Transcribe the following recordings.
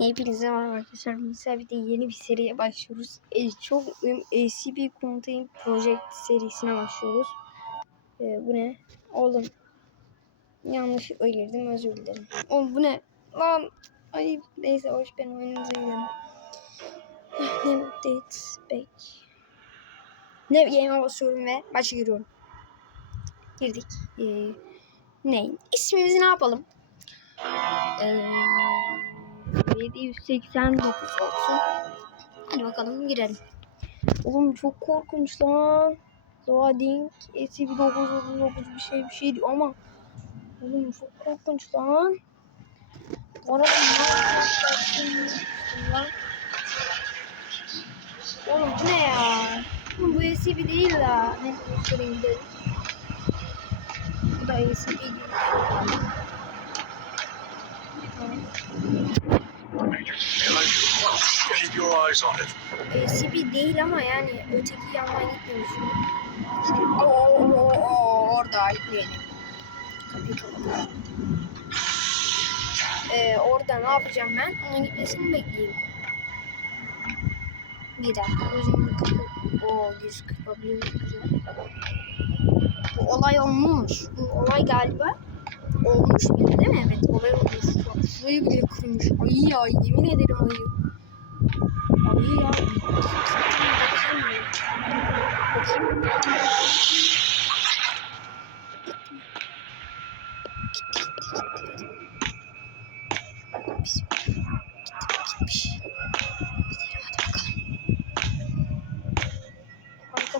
Hepinize merhaba arkadaşlar. Mesela bir de yeni bir seriye başlıyoruz. E, çok mutluyum. ACP Content Project serisine başlıyoruz. E, bu ne? Oğlum. Yanlışlıkla girdim. Özür dilerim. Oğlum bu ne? Lan. Ay neyse hoş ben oyununuza gidelim. Name updates back. Ne game'e basıyorum ve başa giriyorum. Girdik. E, ne? İsmimizi ne yapalım? Eee 789 olsun. Hadi bakalım girelim. Oğlum çok korkunç lan. Loading SCP-939 bir şey bir şey diyor ama Oğlum çok korkunç lan. Bu arada lan? Oğlum bu ne ya? Oğlum bu SCP değil la. Ne göstereyim. Bu da SCP gibi. Tamam. Keep your eyes on it. SCP değil ama yani öteki yandan gitmemiş. Oo, oo, oo, oo, orada gitmeyelim. Kapıyı kapatalım. Ee, orada ne yapacağım ben? Onun gitmesini bekleyeyim. Bir dakika. Gözümü kapı. Oo, yüz kapabiliyor. Güzel. Bu olay olmuş. Bu olay galiba olmuş bile değil mi? Evet olay olmuş. Bak şurayı bile kırmış. Ay ya yemin ederim ayı. Ayı ya. Bakayım. Bakayım. Bismillah.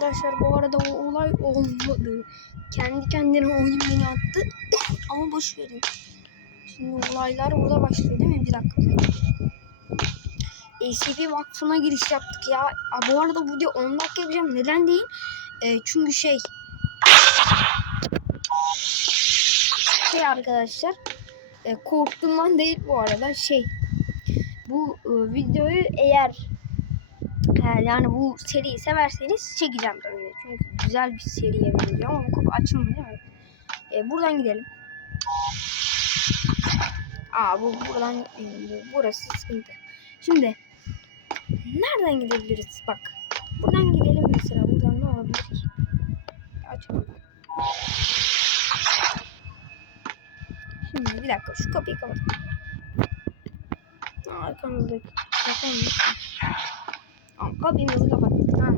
Arkadaşlar bu arada o olay olmadı. Kendi kendine oyun beni attı. Ama boş verin. Şimdi olaylar orada başlıyor değil mi? Bir dakika. bir Vakfı'na giriş yaptık ya. Aa, bu arada bu diyor 10 dakika yapacağım. Neden değil? Ee, çünkü şey şey arkadaşlar e, korktuğumdan değil bu arada şey bu e, videoyu eğer e, yani bu seriyi severseniz çekeceğim tabii. Çünkü güzel bir seriye benziyor ama bu kapı açılmıyor? E, buradan gidelim. Aa bu buradan. Bu, burası sıkıntı. Şimdi nereden gidebiliriz? Bak. Buradan gidelim mesela. Buradan ne olabilir? Açalım. Şimdi bir dakika şu kapıyı kapat. Arkamızdaki mı? Tamam kapıyımızı kapattık tamam?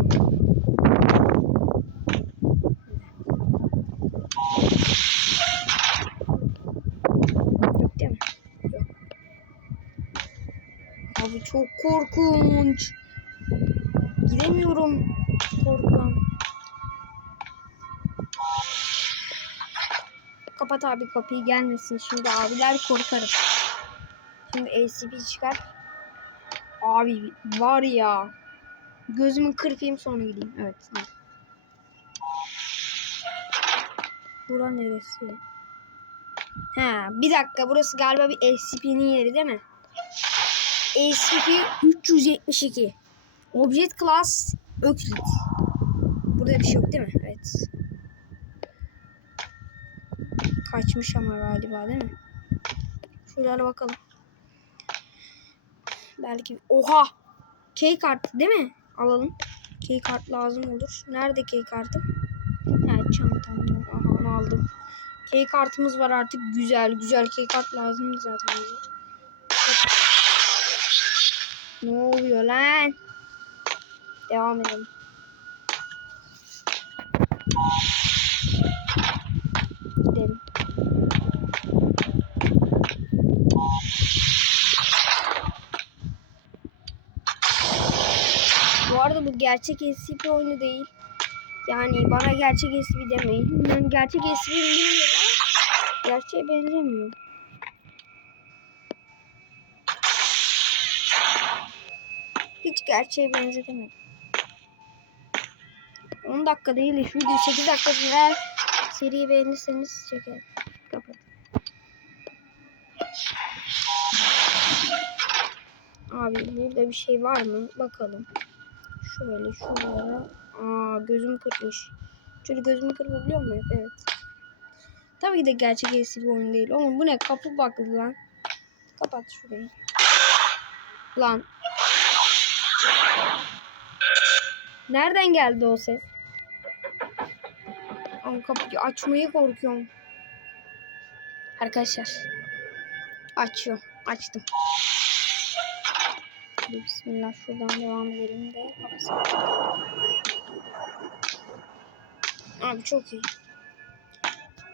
Yok değil. Abi çok korkunç. Gidemiyorum korkudan. Kapat abi kapıyı gelmesin şimdi abiler korkarım. Şimdi ACP çıkar. Abi var ya. Gözümü kırpayım sonra gideyim. Evet. Tamam. Bura neresi? Ha, bir dakika burası galiba bir SCP'nin yeri değil mi? SCP-372 Object Class Euclid Burada bir şey yok değil mi? Evet. Kaçmış ama galiba değil mi? Şuralara bakalım. Belki... Oha! Key kartı değil mi? Alalım. Key kart lazım olur. Nerede key kartı? Evet çantamda. Aha onu aldım. Key kartımız var artık. Güzel güzel key kart lazım zaten. Ne oluyor lan? Devam edelim. Gidelim. Bu arada bu gerçek SCP oyunu değil. Yani bana gerçek SCP demeyin. Ben gerçek SCP bilmiyorum ama gerçeğe benzemiyor. Hiç gerçeğe benzetemedim. 10 dakika değil de şu video 8 dakika sürer. Seriyi beğenirseniz çeker. Kapat. Abi burada bir şey var mı? Bakalım. Şöyle şuralara. Aa gözüm kırmış. Şöyle gözümü kırabiliyor muyum? Evet. Tabii ki de gerçek eski bir oyun değil. Oğlum bu ne? Kapı baklı lan. Kapat şurayı. Lan. Nereden geldi o ses? Ama kapıyı açmayı korkuyorum. Arkadaşlar. Açıyorum. Açtım. Hadi Bismillah şuradan devam edelim de. Abi çok iyi.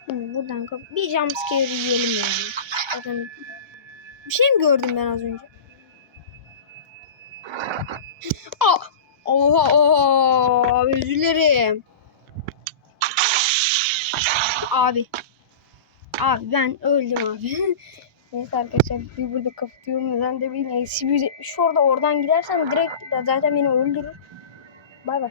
Şimdi buradan kap bir jumpscare yiyelim yani. Zaten bir şey mi gördüm ben az önce? Aa! Oha oha abi özür dilerim. Abi. Abi ben öldüm abi. Neyse arkadaşlar videoyu burada kapatıyorum. Neden de bilin. SCP-170 orada oradan gidersem direkt zaten beni öldürür. Bay bay.